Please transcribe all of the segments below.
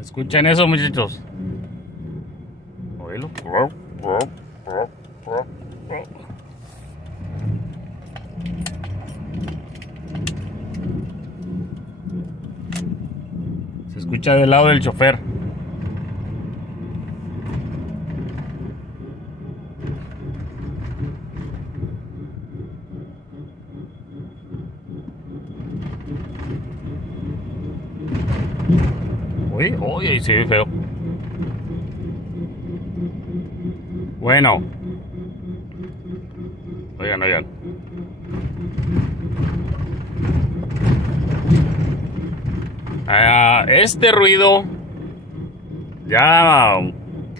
Escuchen eso, muchachos. Oílo. Se escucha del lado del chofer. Uy, ahí se ve feo. Bueno. Oigan. Este ruido ya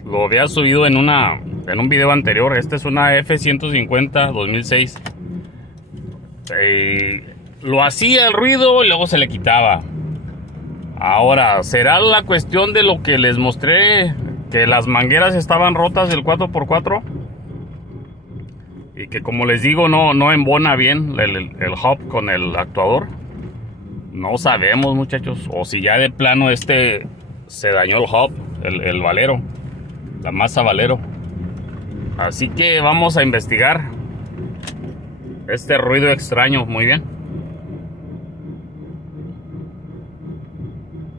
lo había subido en un video anterior. Este es una F-150 2006. Lo hacía el ruido y luego se le quitaba. Ahora, ¿será la cuestión de lo que les mostré? Que las mangueras estaban rotas del 4x4 y que, como les digo, no embona bien el hub con el actuador. No sabemos, muchachos. O si ya de plano se dañó el hub, el valero, la masa valero. Así que vamos a investigar este ruido extraño. Muy bien.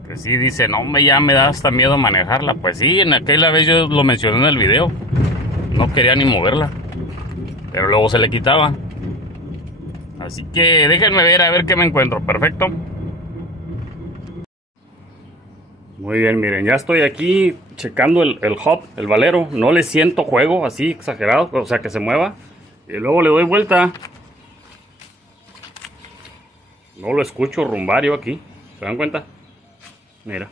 Que sí, dice, no, ya me da hasta miedo manejarla. Pues sí, en aquella vez yo lo mencioné en el video. No quería ni moverla, pero luego se le quitaba. Así que déjenme ver a ver qué me encuentro. Perfecto. Muy bien, miren, ya estoy aquí checando el hub, el valero. No le siento juego así exagerado, o sea, que se mueva. Y luego le doy vuelta. No lo escucho rumbario aquí. ¿Se dan cuenta? Mira.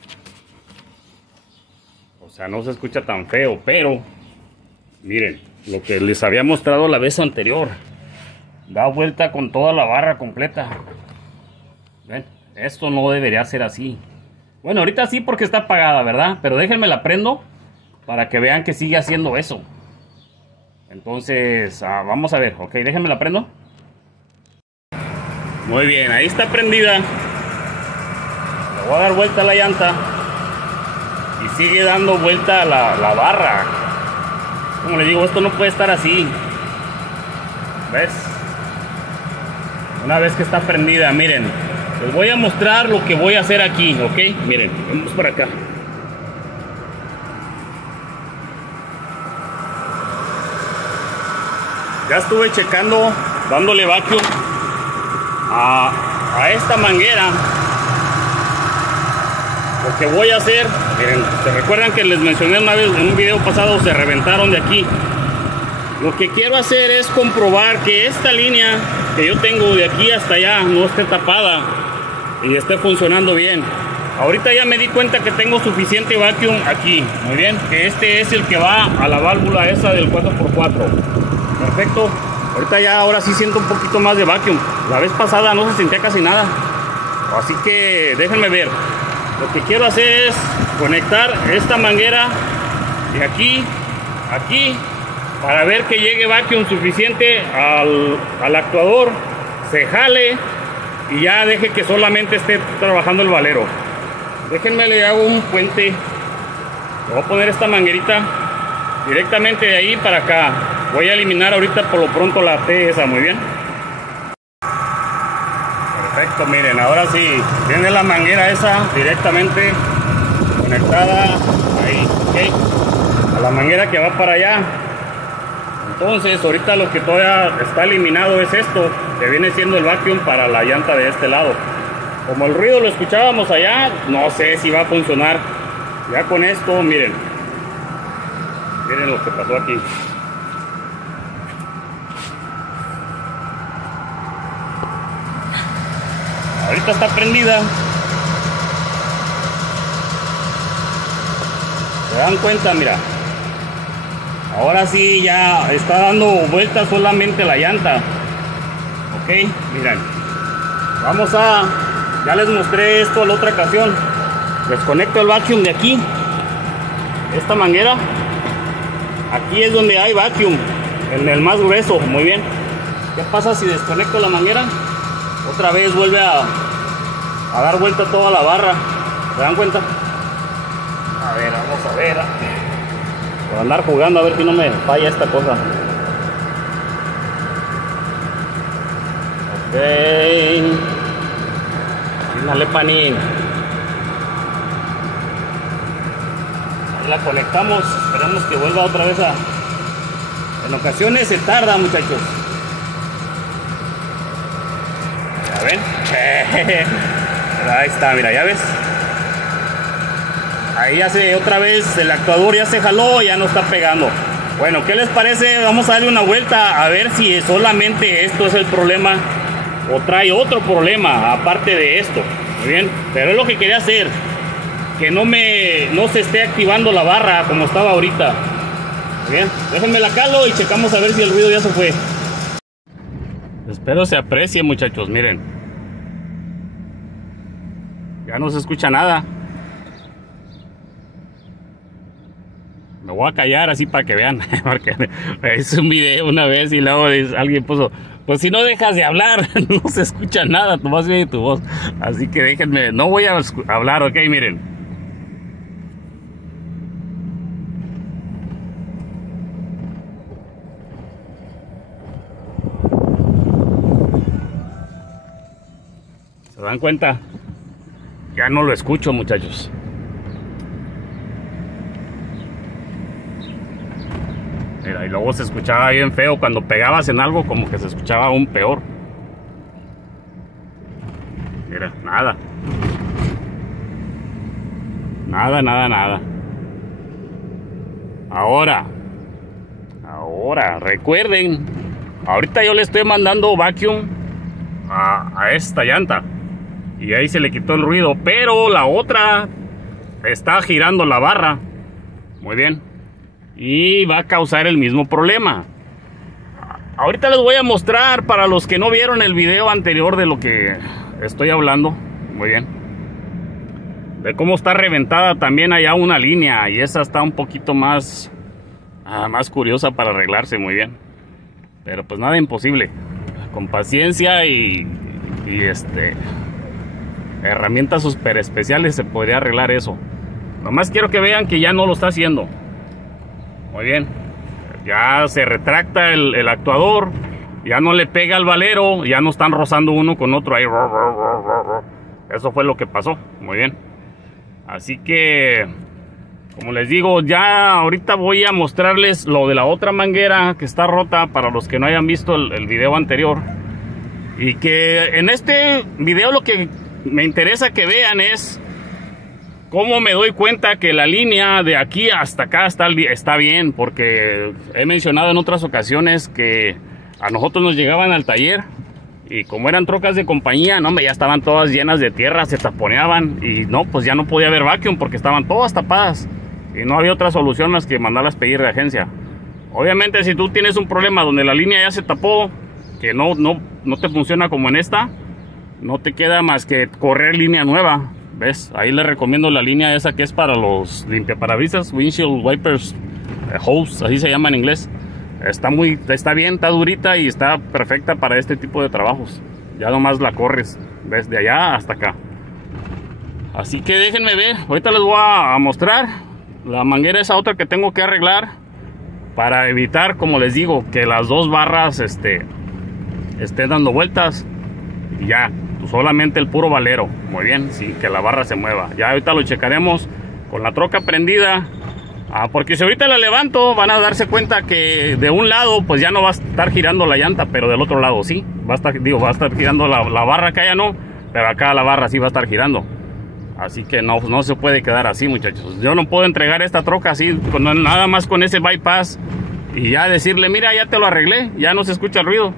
O sea, no se escucha tan feo, pero miren, lo que les había mostrado la vez anterior. Da vuelta con toda la barra completa. ¿Ven? Esto no debería ser así. Bueno, ahorita sí porque está apagada, ¿verdad? Pero déjenme la prendo para que vean que sigue haciendo eso. Entonces, vamos a ver. Ok, déjenme la prendo. Muy bien, ahí está prendida. Le voy a dar vuelta a la llanta y sigue dando vuelta la barra. Como les digo, esto no puede estar así. ¿Ves? Una vez que está prendida, miren, les voy a mostrar lo que voy a hacer aquí, ¿ok? Miren, vamos por acá. Ya estuve checando, dándole vacuum a esta manguera. Lo que voy a hacer, miren, ¿se recuerdan que les mencioné una vez en un video pasado? Se reventaron de aquí. Lo que quiero hacer es comprobar que esta línea que yo tengo de aquí hasta allá no esté tapada y esté funcionando bien. Ahorita ya me di cuenta que tengo suficiente vacuum aquí. Muy bien, que este es el que va a la válvula esa del 4x4. Perfecto. Ahora sí siento un poquito más de vacuum. La vez pasada no se sentía casi nada. Así que déjenme ver. Lo que quiero hacer es conectar esta manguera de aquí a aquí para ver que llegue vacuum suficiente al actuador, se jale y ya deje que solamente esté trabajando el valero. Déjenme, le hago un puente. Le voy a poner esta manguerita directamente de ahí para acá. Voy a eliminar ahorita por lo pronto la T esa. Muy bien. Perfecto, miren, ahora sí, tiene la manguera esa directamente conectada ahí, ¿ok? A la manguera que va para allá. Entonces, ahorita lo que todavía está eliminado es esto, que viene siendo el vacuum para la llanta de este lado. Como el ruido lo escuchábamos allá, no sé si va a funcionar. Ya con esto, miren lo que pasó aquí. Ahorita está prendida. ¿Se dan cuenta? Mira. Ahora sí ya está dando vuelta solamente la llanta. Ok, miren. Ya les mostré esto la otra ocasión. Desconecto el vacuum de aquí. Esta manguera. Aquí es donde hay vacuum. En el más grueso. Muy bien. ¿Qué pasa si desconecto la manguera? Otra vez vuelve a dar vuelta toda la barra. ¿Se dan cuenta? A ver, vamos a ver. Por andar jugando a ver si no me falla esta cosa. Ok. Dale, panín. Ahí la conectamos. Esperamos que vuelva otra vez a... En ocasiones se tarda, muchachos. ¿Ya ven? Ahí está, mira, ¿ya ves? Ahí ya se, otra vez el actuador ya se jaló, ya no está pegando. Bueno, ¿qué les parece? Vamos a darle una vuelta a ver si solamente esto es el problema o trae otro problema aparte de esto. Muy bien, pero es lo que quería hacer, que no se esté activando la barra como estaba ahorita. Muy bien, déjenme la calo y checamos a ver si el ruido ya se fue. Espero se aprecie, muchachos. Miren, ya no se escucha nada. Me voy a callar así para que vean, porque es un video una vez y luego alguien puso, pues si no dejas de hablar, no se escucha nada, nomás viene tu voz. Así que déjenme, no voy a hablar, ok, miren. ¿Se dan cuenta? Ya no lo escucho, muchachos. Mira, y luego se escuchaba bien feo cuando pegabas en algo, como que se escuchaba aún peor. Mira, nada. Nada. Ahora, recuerden, ahorita yo le estoy mandando vacuum a esta llanta y ahí se le quitó el ruido, pero la otra está girando la barra. Muy bien. Y va a causar el mismo problema. Ahorita les voy a mostrar, para los que no vieron el video anterior de lo que estoy hablando, muy bien, de cómo está reventada también allá una línea, y esa está un poquito más curiosa para arreglarse. Muy bien, pero pues nada imposible, con paciencia y herramientas super especiales se podría arreglar eso. Nomás quiero que vean que ya no lo está haciendo. Muy bien, ya se retracta el actuador, ya no le pega al valero, ya no están rozando uno con otro ahí. Eso fue lo que pasó. Muy bien, así que, como les digo, ya ahorita voy a mostrarles lo de la otra manguera que está rota, para los que no hayan visto el video anterior. Y que en este video lo que me interesa que vean es cómo me doy cuenta que la línea de aquí hasta acá está bien, porque he mencionado en otras ocasiones que a nosotros nos llegaban al taller y como eran trocas de compañía, no, ya estaban todas llenas de tierra, se taponeaban y no, pues ya no podía haber vacuum porque estaban todas tapadas y no había otra solución más que mandarlas pedir de agencia. Obviamente, si tú tienes un problema donde la línea ya se tapó, que no te funciona como en esta, no te queda más que correr línea nueva. ¿Ves? Ahí les recomiendo la línea esa que es para los limpiaparabrisas, windshield wipers hose, así se llama en inglés. Está bien, está durita y está perfecta para este tipo de trabajos. Ya nomás la corres, ¿ves? De allá hasta acá. Así que déjenme ver, ahorita les voy a mostrar la manguera esa otra que tengo que arreglar, para evitar, como les digo, que las dos barras estén dando vueltas y ya. Solamente el puro valero, muy bien, sin que la barra se mueva. Ya ahorita lo checaremos con la troca prendida, porque si ahorita la levanto van a darse cuenta que de un lado pues ya no va a estar girando la llanta, pero del otro lado sí, va a estar girando la barra. Acá ya no, pero acá la barra sí va a estar girando. Así que no se puede quedar así, muchachos. Yo no puedo entregar esta troca así, nada más con ese bypass y ya decirle, mira, ya te lo arreglé, ya no se escucha el ruido.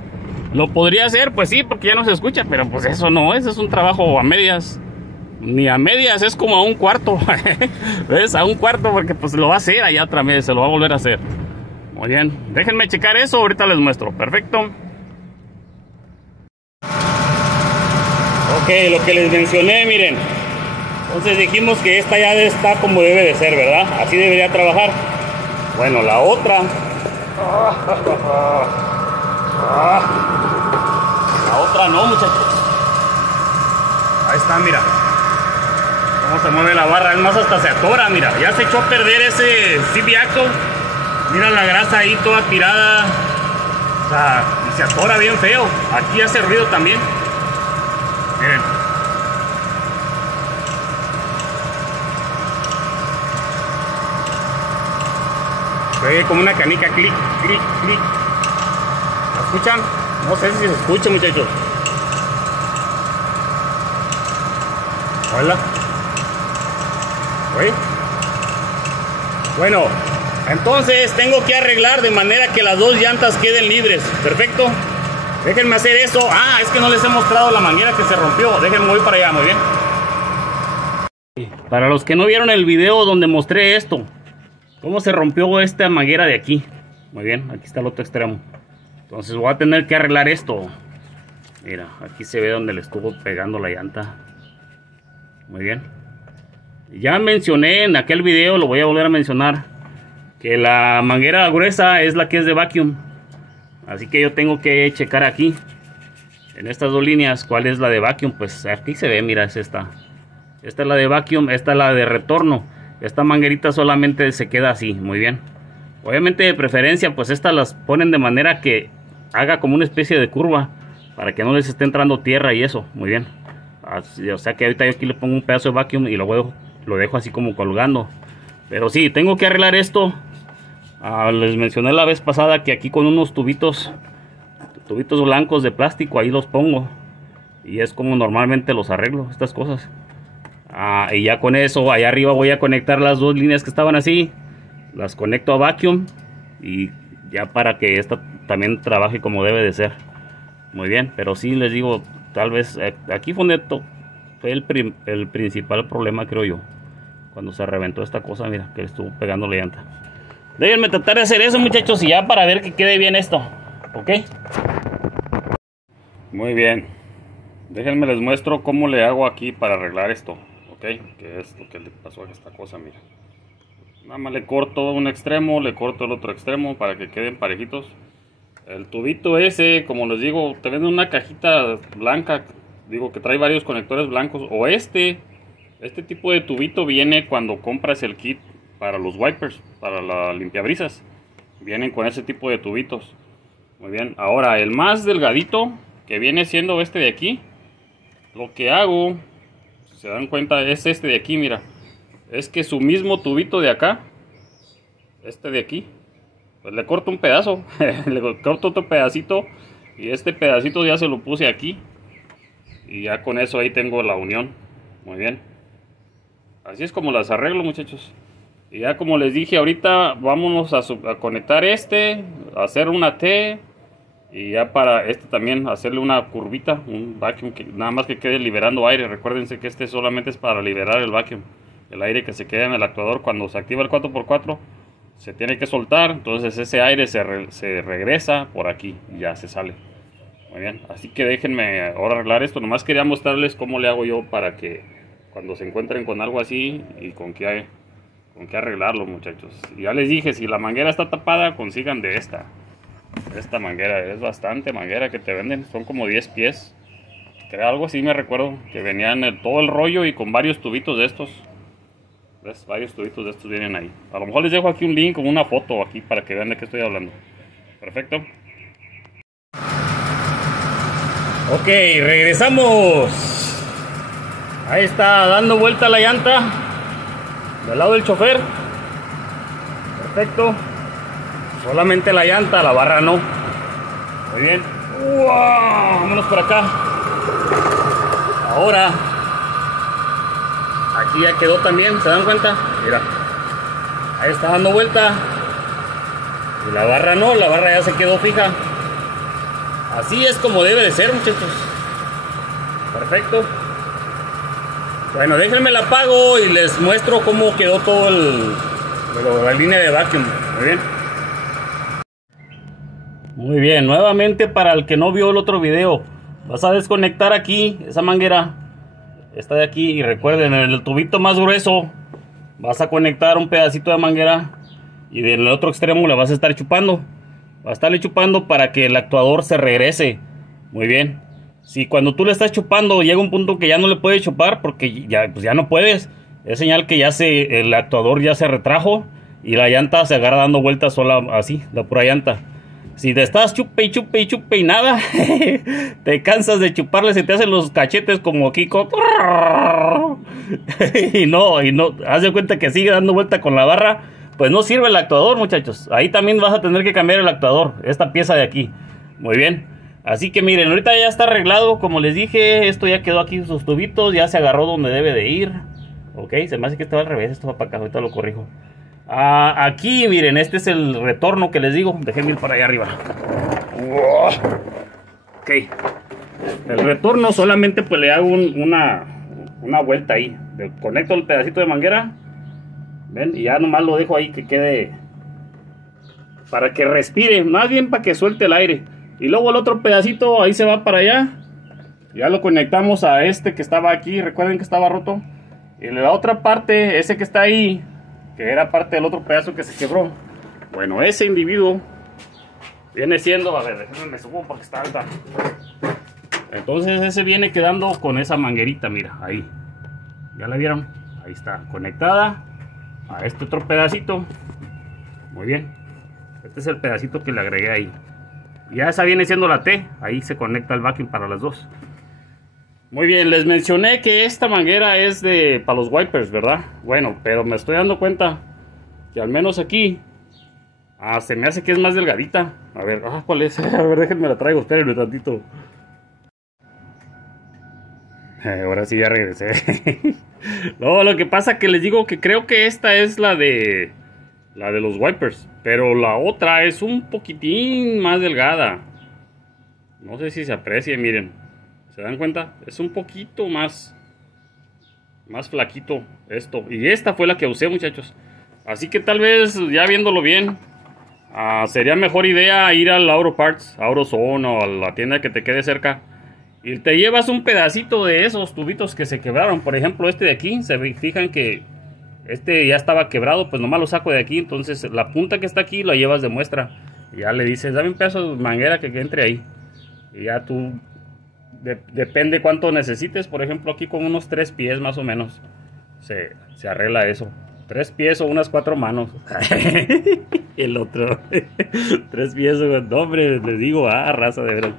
Lo podría hacer, pues sí, porque ya no se escucha, pero pues eso no, eso es un trabajo a medias. Ni a medias, es como a un cuarto. ¿Ves? A un cuarto, porque pues lo va a hacer allá otra vez, se lo va a volver a hacer. Muy bien, déjenme checar eso, ahorita les muestro. Perfecto. Ok, lo que les mencioné, miren. Entonces dijimos que esta ya está como debe de ser, ¿verdad? Así debería trabajar. Bueno, la otra... La otra no, muchachos. Ahí está, mira. cómo se mueve la barra, es más, hasta se atora, mira, ya se echó a perder ese CV axle. Mira la grasa ahí toda tirada, o sea, y se atora bien feo. Aquí hace ruido también, miren. Oye, como una canica, clic, clic, clic. ¿La escuchan? No sé si se escucha, muchachos. Hola. Oye. Bueno, entonces tengo que arreglar de manera que las dos llantas queden libres. Perfecto. Déjenme hacer eso. Ah, es que no les he mostrado la manguera que se rompió. Déjenme voy para allá, muy bien. Para los que no vieron el video donde mostré esto, cómo se rompió esta manguera de aquí. Muy bien, aquí está el otro extremo. Entonces voy a tener que arreglar esto. Mira, aquí se ve donde le estuvo pegando la llanta. Muy bien. Ya mencioné en aquel video, lo voy a volver a mencionar, que la manguera gruesa es la que es de vacuum. Así que yo tengo que checar aquí, en estas dos líneas, cuál es la de vacuum. Pues aquí se ve, mira, es esta. Esta es la de vacuum, esta es la de retorno. Esta manguerita solamente se queda así, muy bien. Obviamente de preferencia, pues estas las ponen de manera que haga como una especie de curva, para que no les esté entrando tierra y eso, muy bien. Así, o sea que ahorita yo aquí le pongo un pedazo de vacuum y lo dejo así como colgando. Pero sí, tengo que arreglar esto. Les mencioné la vez pasada que aquí con unos tubitos blancos de plástico, ahí los pongo. Y es como normalmente los arreglo, estas cosas. Y ya con eso, allá arriba voy a conectar las dos líneas que estaban así. Las conecto a vacuum. Y ya para que esta también trabaje como debe de ser. Muy bien, pero sí les digo, tal vez aquí fue el principal problema, creo yo. Cuando se reventó esta cosa, mira, que le estuvo pegando la llanta. Déjenme tratar de hacer eso, muchachos, y ya para ver que quede bien esto. ¿Ok? Muy bien. Déjenme les muestro cómo le hago aquí para arreglar esto. ¿Ok? Que es lo que le pasó a esta cosa, mira. Nada más le corto un extremo, le corto el otro extremo para que queden parejitos. El tubito ese, como les digo, te venden una cajita blanca. Digo que trae varios conectores blancos. O este tipo de tubito viene cuando compras el kit para los wipers, para la limpiabrisas. Vienen con ese tipo de tubitos. Muy bien. Ahora, el más delgadito, que viene siendo este de aquí. Lo que hago, si se dan cuenta, es este de aquí, mira. Es que su mismo tubito de acá, este de aquí, pues le corto un pedazo. Le corto otro pedacito. Y este pedacito ya se lo puse aquí. Y ya con eso ahí tengo la unión. Muy bien. Así es como las arreglo, muchachos. Y ya como les dije ahorita, vámonos a conectar a hacer una T. Y ya para este también hacerle una curvita, un vacuum, que nada más que quede liberando aire. Recuérdense que este solamente es para liberar el vacuum. El aire que se queda en el actuador cuando se activa el 4x4 se tiene que soltar. Entonces ese aire se regresa por aquí y ya se sale. Muy bien, así que déjenme ahora arreglar esto. Nomás quería mostrarles cómo le hago yo para que cuando se encuentren con algo así y con qué arreglarlo, muchachos. Y ya les dije, si la manguera está tapada, consigan de esta manguera. Es bastante manguera que te venden, son como 10 pies. Creo algo así, me recuerdo, que venían todo el rollo y con varios tubitos de estos. ¿Ves? Varios tubitos de estos vienen ahí. A lo mejor les dejo aquí un link con una foto aquí para que vean de qué estoy hablando. Perfecto. Ok, regresamos. Ahí está dando vuelta la llanta del lado del chofer. Perfecto. Solamente la llanta, la barra no. Muy bien. ¡Wow! Vámonos por acá. Ahora, aquí ya quedó también, ¿se dan cuenta? Mira, ahí está dando vuelta. Y la barra no, la barra ya se quedó fija. Así es como debe de ser, muchachos. Perfecto. Bueno, déjenme la apago y les muestro cómo quedó todo la línea de vacuum. Muy bien. Muy bien, nuevamente para el que no vio el otro video, vas a desconectar aquí esa manguera, esta de aquí, y recuerden, en el tubito más grueso vas a conectar un pedacito de manguera y del otro extremo le vas a estar chupando. Va a estarle chupando para que el actuador se regrese. Muy bien. Si cuando tú le estás chupando llega un punto que ya no le puedes chupar porque ya no puedes, Es señal que el actuador ya se retrajo y la llanta se agarra dando vueltas sola así, la pura llanta. Si te estás chupe y chupe y chupe y nada, te cansas de chuparle, se te hacen los cachetes como Kiko. y no, haz de cuenta que sigue dando vuelta con la barra, pues no sirve el actuador, muchachos. Ahí también vas a tener que cambiar el actuador, esta pieza de aquí. Muy bien. Así que miren, ahorita ya está arreglado, como les dije, esto ya quedó aquí sus tubitos, ya se agarró donde debe de ir. Ok, se me hace que esto va al revés, esto va para acá, ahorita lo corrijo. Aquí, miren, este es el retorno que les digo. Déjenme ir para allá arriba. Ok. El retorno solamente pues le hago una vuelta ahí. Conecto el pedacito de manguera. ¿Ven? Y ya nomás lo dejo ahí que quede. Para que respire. Más bien para que suelte el aire. Y luego el otro pedacito ahí se va para allá. Ya lo conectamos a este que estaba aquí. Recuerden que estaba roto. Y la otra parte, ese que está ahí, que era parte del otro pedazo que se quebró. Bueno, ese individuo viene siendo, a ver, déjenme me subo porque está alta. Entonces ese viene quedando con esa manguerita, mira, ahí. ¿Ya la vieron? Ahí está, conectada a este otro pedacito. Muy bien. Este es el pedacito que le agregué ahí. Ya esa viene siendo la T, ahí se conecta el vacuum para las dos. Muy bien, les mencioné que esta manguera es para los wipers, ¿verdad? Bueno, pero me estoy dando cuenta que al menos aquí se me hace que es más delgadita. A ver, ¿cuál es? A ver, déjenme la traigo, espérenme tantito. Ahora sí ya regresé. No, lo que pasa que les digo que creo que esta es la de los wipers, pero la otra es un poquitín más delgada. No sé si se aprecie, miren. ¿Se dan cuenta? Es un poquito más flaquito esto. Y esta fue la que usé, muchachos. Así que tal vez, ya viéndolo bien, sería mejor idea ir al Auto Parts, AutoZone o a la tienda que te quede cerca. Y te llevas un pedacito de esos tubitos que se quebraron. Por ejemplo, este de aquí, se fijan que este ya estaba quebrado, pues nomás lo saco de aquí. Entonces la punta que está aquí la llevas de muestra. Y ya le dices, dame un pedazo de manguera que entre ahí. Y ya tú... depende cuánto necesites. Por ejemplo, aquí con unos 3 pies más o menos se arregla eso. 3 pies o unas 4 manos. El otro 3 pies, no, hombre, les digo, raza de verdad.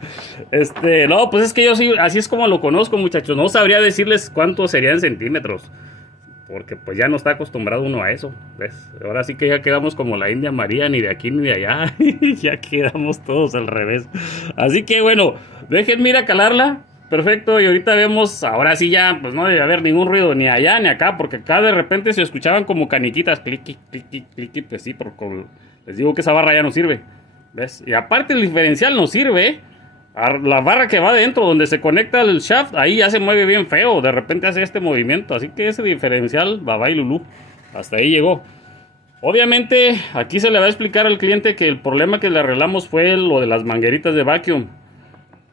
No, pues es que yo sí, así es como lo conozco, muchachos. No sabría decirles cuántos serían centímetros, porque pues ya no está acostumbrado uno a eso, ¿ves? Ahora sí que ya quedamos como la India María, ni de aquí ni de allá. Ya quedamos todos al revés. Así que bueno, déjenme ir a calarla. Perfecto, y ahorita vemos, ahora sí ya, pues no debe haber ningún ruido ni allá ni acá, porque acá de repente se escuchaban como caniquitas, cliqui, cliqui, cliqui, pues sí, porque les digo que esa barra ya no sirve, ¿ves? Y aparte el diferencial no sirve, la barra que va adentro, donde se conecta el shaft, ahí ya se mueve bien feo, de repente hace este movimiento, así que ese diferencial, bye lulú, hasta ahí llegó. Obviamente, aquí se le va a explicar al cliente que el problema que le arreglamos fue lo de las mangueritas de vacuum.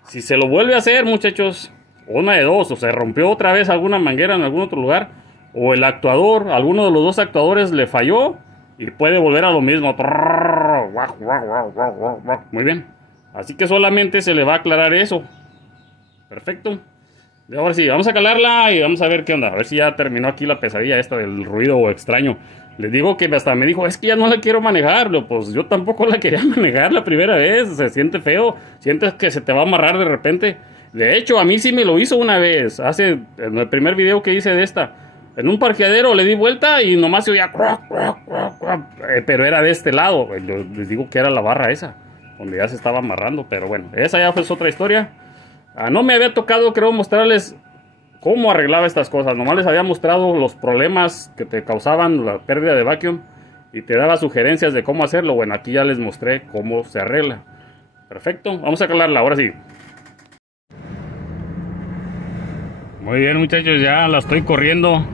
Si se lo vuelve a hacer, muchachos, una de dos, o se rompió otra vez alguna manguera en algún otro lugar, o el actuador, alguno de los dos actuadores le falló y puede volver a lo mismo. Muy bien. Así que solamente se le va a aclarar eso. Perfecto. Y ahora sí, vamos a calarla y vamos a ver qué onda. A ver si ya terminó aquí la pesadilla esta del ruido extraño. Les digo que hasta me dijo, es que ya no la quiero manejar. Pues yo tampoco la quería manejar la primera vez. Se siente feo. Sientes que se te va a amarrar de repente. De hecho, a mí sí me lo hizo una vez. En el primer video que hice de esta. En un parqueadero le di vuelta y nomás se oía. Pero era de este lado. Les digo que era la barra esa, donde ya se estaba amarrando. Pero bueno, esa ya fue otra historia. No me había tocado, creo, mostrarles cómo arreglaba estas cosas. Nomás les había mostrado los problemas que te causaban la pérdida de vacuum y te daba sugerencias de cómo hacerlo. Bueno, aquí ya les mostré cómo se arregla. Perfecto, vamos a calarla, ahora sí. Muy bien, muchachos, ya la estoy corriendo.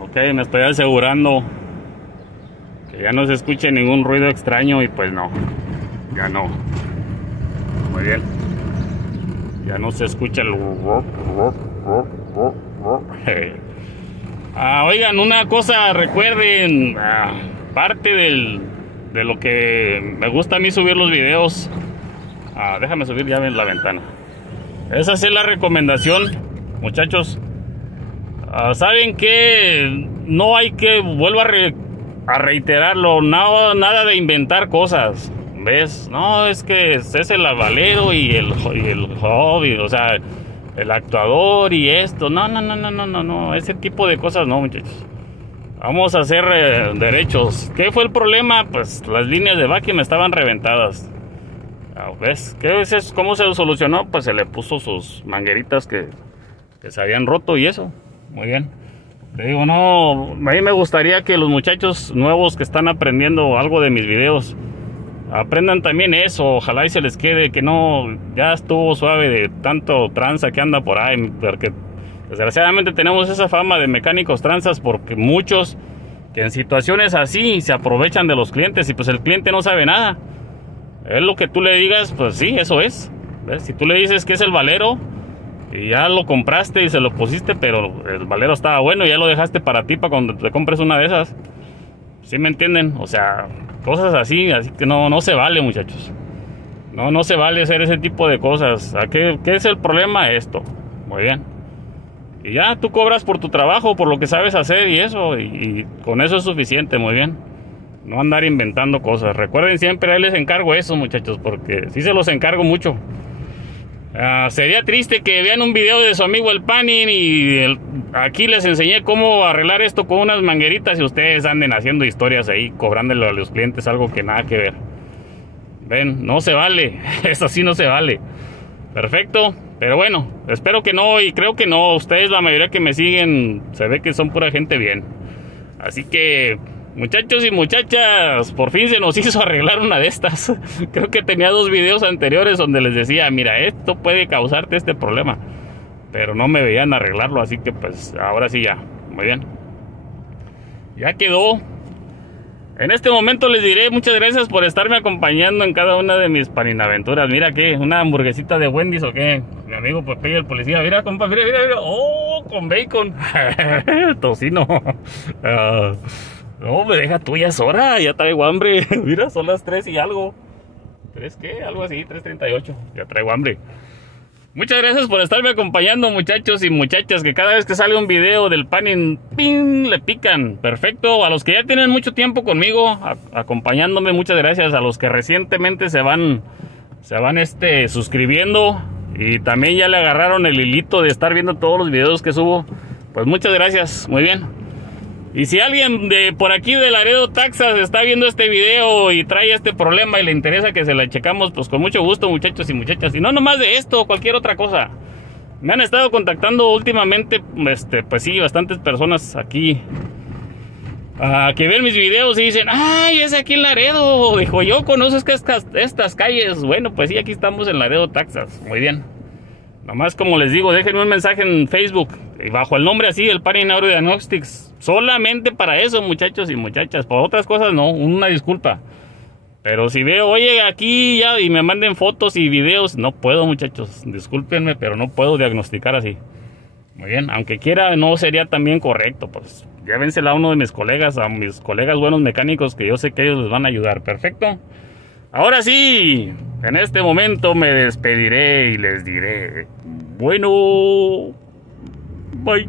Ok, me estoy asegurando que ya no se escuche ningún ruido extraño y pues no, ya no. Muy bien. Ya no se escucha el... oigan, una cosa, recuerden, parte de lo que me gusta a mí subir los videos, déjame subir ya en la ventana. Esa es la recomendación, muchachos. ¿Saben qué? No hay que, vuelvo a reiterarlo, nada de inventar cosas, ¿ves? No, es que es el valero y el hobby, o sea, el actuador y esto. No, ese tipo de cosas no, muchachos. Vamos a hacer derechos. ¿Qué fue el problema? Pues las líneas de vacuum estaban reventadas. ¿Ves? ¿Cómo se solucionó? Pues se le puso sus mangueritas que se habían roto y eso. Muy bien. Te digo, no, a mí me gustaría que los muchachos nuevos que están aprendiendo algo de mis videos aprendan también eso. Ojalá y se les quede, que no, ya estuvo suave de tanto tranza que anda por ahí, porque desgraciadamente tenemos esa fama de mecánicos tranzas, porque muchos que en situaciones así se aprovechan de los clientes y pues el cliente no sabe nada. Es lo que tú le digas, pues sí, eso es. ¿Ves? Si tú le dices que es el valero y ya lo compraste y se lo pusiste, pero el valero estaba bueno y ya lo dejaste para ti, para cuando te compres una de esas. ¿Sí me entienden? O sea, cosas así que no se vale, muchachos. No se vale hacer ese tipo de cosas. ¿Qué es el problema? Esto. Muy bien. Y ya tú cobras por tu trabajo, por lo que sabes hacer y eso, y con eso es suficiente. Muy bien. No andar inventando cosas. Recuerden siempre, ahí les encargo eso, muchachos, porque sí se los encargo mucho. Sería triste que vean un video de su amigo el Panin y aquí les enseñé cómo arreglar esto con unas mangueritas y ustedes anden haciendo historias ahí, cobrándole a los clientes algo que nada que ver. Ven, no se vale. Eso sí no se vale. Perfecto. Pero bueno, espero que no, y creo que no. Ustedes, la mayoría que me siguen, se ve que son pura gente bien. Así que, muchachos y muchachas, por fin se nos hizo arreglar una de estas. Creo que tenía 2 videos anteriores donde les decía, mira, esto puede causarte este problema, pero no me veían arreglarlo, así que pues ahora sí ya. Muy bien. Ya quedó. En este momento les diré muchas gracias por estarme acompañando en cada una de mis paninaventuras. Mira que, una hamburguesita de Wendy's o qué. Mi amigo Pepe el policía, mira compa, mira. Oh, con bacon. Tocino. No, me deja tú, ya es hora, ya traigo hambre. Mira, son las 3 y algo. ¿3 qué? Algo así, 3:38. Ya traigo hambre. Muchas gracias por estarme acompañando, muchachos y muchachas, que cada vez que sale un video del Panin, ¡ping!, le pican. Perfecto. A los que ya tienen mucho tiempo conmigo, acompañándome, muchas gracias. A los que recientemente se van suscribiendo y también ya le agarraron el hilito de estar viendo todos los videos que subo, pues muchas gracias. Muy bien. Y si alguien de por aquí de Laredo, Texas, está viendo este video y trae este problema y le interesa que se la checamos, pues con mucho gusto, muchachos y muchachas. Y no nomás de esto, cualquier otra cosa. Me han estado contactando últimamente, pues sí, bastantes personas aquí que ven mis videos y dicen, ¡ay, es aquí en Laredo! Dijo, yo conozco estas calles. Bueno, pues sí, aquí estamos en Laredo, Texas. Muy bien. Nomás, como les digo, déjenme un mensaje en Facebook y bajo el nombre así, el Panin Audio Diagnostics. Solamente para eso, muchachos y muchachas. Por otras cosas no, una disculpa. Pero si veo, oye, aquí ya, y me manden fotos y videos, no puedo, muchachos. Discúlpenme, pero no puedo diagnosticar así. Muy bien, aunque quiera, no sería también correcto. Pues llévensela a uno de mis colegas, a mis colegas buenos mecánicos, que yo sé que ellos les van a ayudar. Perfecto. Ahora sí, en este momento me despediré y les diré, bueno, bye.